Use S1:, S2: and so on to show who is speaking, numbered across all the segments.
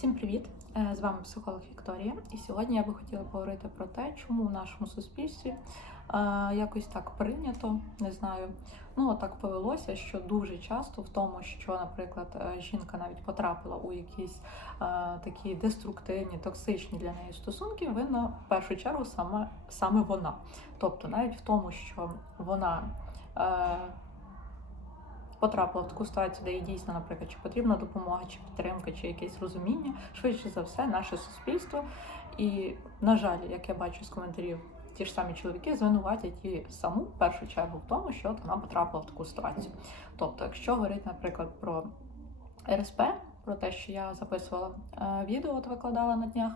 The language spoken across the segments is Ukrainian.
S1: Всім привіт! Е, З вами психолог Вікторія. І сьогодні я би хотіла поговорити про те, чому в нашому суспільстві е, якось так прийнято, не знаю. Ну, так повелося, що дуже часто в тому, що, наприклад, е, жінка навіть потрапила у якісь такі деструктивні, токсичні для неї стосунки, винна в першу чергу саме, саме вона. Тобто, навіть в тому, що вона. Потрапила в таку ситуацію, де їй дійсно, наприклад, чи потрібна допомога, чи підтримка, чи якесь розуміння, швидше за все, наше суспільство. І, на жаль, як я бачу з коментарів, ті ж самі чоловіки звинуватять її саму в першу чергу в тому, що от вона потрапила в таку ситуацію. Тобто, якщо говорити, наприклад, про РСП, про те, що я записувала е, відео, от викладала на днях.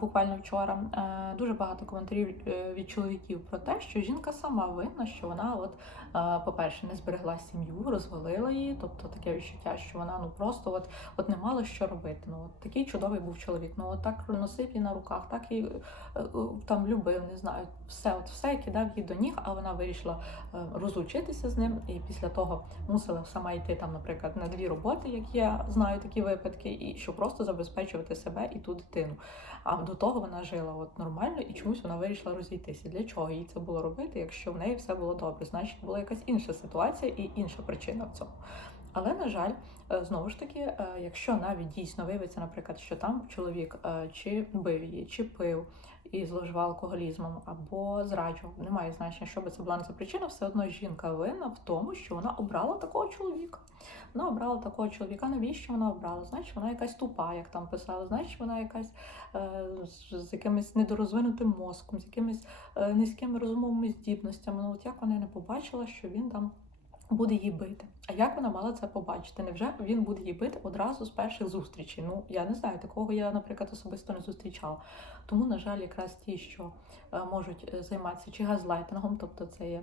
S1: Буквально вчора Е, дуже багато коментарів е, від чоловіків про те, що жінка сама винна, що вона, от, е, по-перше, не зберегла сім'ю, розвалила її, тобто таке відчуття, що вона ну просто от, от не мала що робити. Ну от такий чудовий був чоловік. Ну от так носив її на руках, так і там любив, не знаю, все, от все кидав їй до ніг, а вона вирішила розлучитися з ним, і після того мусила сама йти там, наприклад, на дві роботи, як я знаю такі випадки, і щоб просто забезпечувати себе і ту дитину. А до того вона жила от нормально і чомусь вона вирішила розійтися. Для чого їй це було робити, якщо в неї все було добре? Значить, була якась інша ситуація і інша причина в цьому. Але на жаль, е, знову ж таки, е, якщо навіть дійсно виявиться, наприклад, що там чоловік е, чи бив її, чи пив і зловживав алкоголізмом або зраджував, немає значення, що би це була не за причина, все одно жінка винна в тому, що вона обрала такого чоловіка. Вона обрала такого чоловіка. Навіщо вона обрала? Значить, вона якась тупа, як там писали, значить, вона якась е, з, якимось недорозвинутим мозком, з якимись е, низькими розумовими здібностями. Ну от як вона не побачила, що він там буде її бити. А як вона мала це побачити? Невже він буде її бити одразу з перших зустрічей? Ну я не знаю, такого я, наприклад, особисто не зустрічала. Тому, на жаль, якраз ті, що е, можуть е, займатися чи газлайтингом, тобто це є.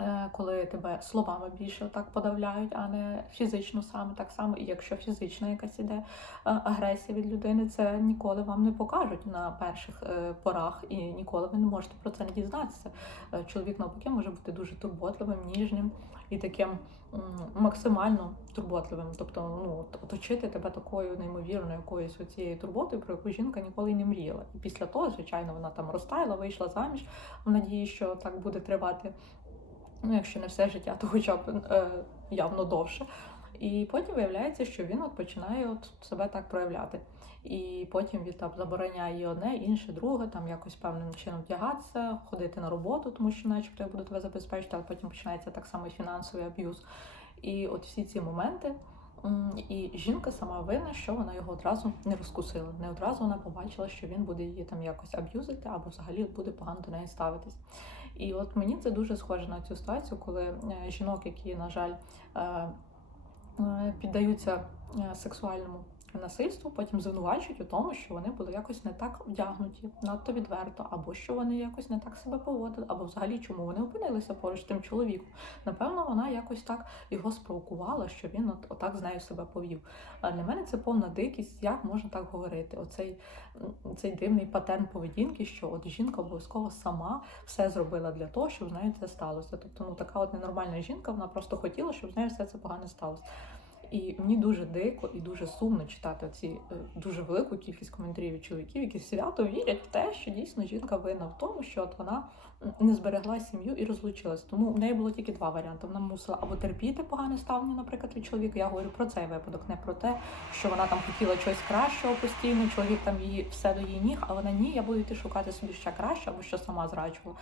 S1: Е, Коли тебе словами більше так подавляють, а не фізично саме так само. І якщо фізична якась іде е, агресія від людини, це ніколи вам не покажуть на перших е, порах, і ніколи ви не можете про це не дізнатися. Чоловік навпаки може бути дуже турботливим, ніжним і таким максимально турботливим. Тобто, ну оточити тебе такою неймовірною якоюсь цією турботою, про яку жінка ніколи й не мріяла. І після того, звичайно, вона там розтаяла, вийшла заміж в надії, що так буде тривати. Ну, якщо не все життя, то хоча б е, явно довше. І потім виявляється, що він от починає от себе так проявляти. І потім він там забороняє їй одне, інше, друге, там якось певним чином вдягатися, ходити на роботу, тому що, начебто, я буду тебе забезпечити, але потім починається так само і фінансовий аб'юз. І от всі ці моменти. І жінка сама винна, що вона його одразу не розкусила. Не одразу вона побачила, що він буде її там якось аб'юзити або взагалі буде погано до неї ставитись. І от мені це дуже схоже на цю ситуацію, коли е, жінок, які, на жаль, е, е, піддаються сексуальному насильству, потім звинувачують у тому, що вони були якось не так вдягнуті, надто відверто, або що вони якось не так себе поводили, або взагалі чому вони опинилися поруч з тим чоловіком. Напевно, вона якось так його спровокувала, що він от, отак з нею себе повів. А для мене це повна дикість, як можна так говорити. Оцей цей дивний паттерн поведінки, що от жінка обов'язково сама все зробила для того, щоб з нею це сталося. Тобто, ну така от ненормальна жінка, вона просто хотіла, щоб з нею все це погано сталося. І мені дуже дико і дуже сумно читати ці дуже велику кількість коментарів від чоловіків, які свято вірять в те, що дійсно жінка винна в тому, що от вона не зберегла сім'ю і розлучилась. Тому в неї було тільки два варіанти. Вона мусила або терпіти погане ставлення, наприклад, від чоловіка. Я говорю про цей випадок, не про те, що вона там хотіла чогось кращого постійно. Чоловік там її все до її ніг, а вона ні, я буду йти шукати собі ще краще, або що сама зраджувала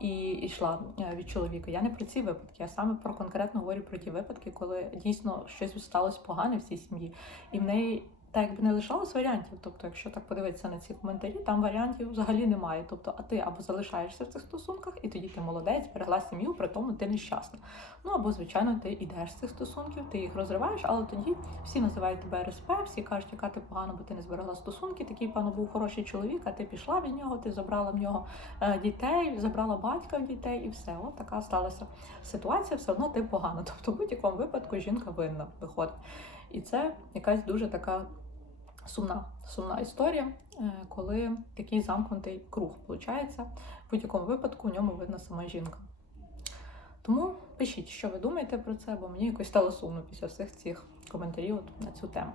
S1: і йшла е, від чоловіка. Я не про ці випадки, я саме про конкретно говорю про ті випадки, коли дійсно щось сталося погане в цій сім'ї, і в неї. Так якби не лишалось варіантів. Тобто, якщо так подивитися на ці коментарі, там варіантів взагалі немає. Тобто, а ти або залишаєшся в цих стосунках, і тоді ти молодець, берегла сім'ю, при тому ти нещасна. Ну або, звичайно, ти йдеш з цих стосунків, ти їх розриваєш, але тоді всі називають тебе РСП, всі кажуть, яка ти погана, бо ти не зберегла стосунки. Такий певно був хороший чоловік, а ти пішла від нього, ти забрала в нього е, дітей, забрала батька дітей, і все. От така сталася ситуація. Все одно ти погана. Тобто, в будь-якому випадку жінка винна виходить. І це якась дуже така сумна, сумна історія, е, коли такий замкнутий круг виходить. В будь-якому випадку в ньому видна сама жінка. Тому пишіть, що ви думаєте про це, бо мені якось стало сумно після всіх цих коментарів на цю тему.